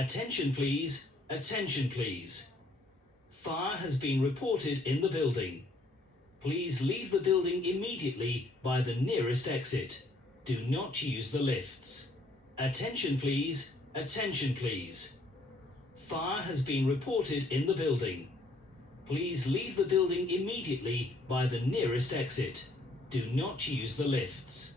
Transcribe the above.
Attention please, attention please. Fire has been reported in the building. Please leave the building immediately by the nearest exit. Do not use the lifts. Attention please, attention please. Fire has been reported in the building. Please leave the building immediately by the nearest exit. Do not use the lifts.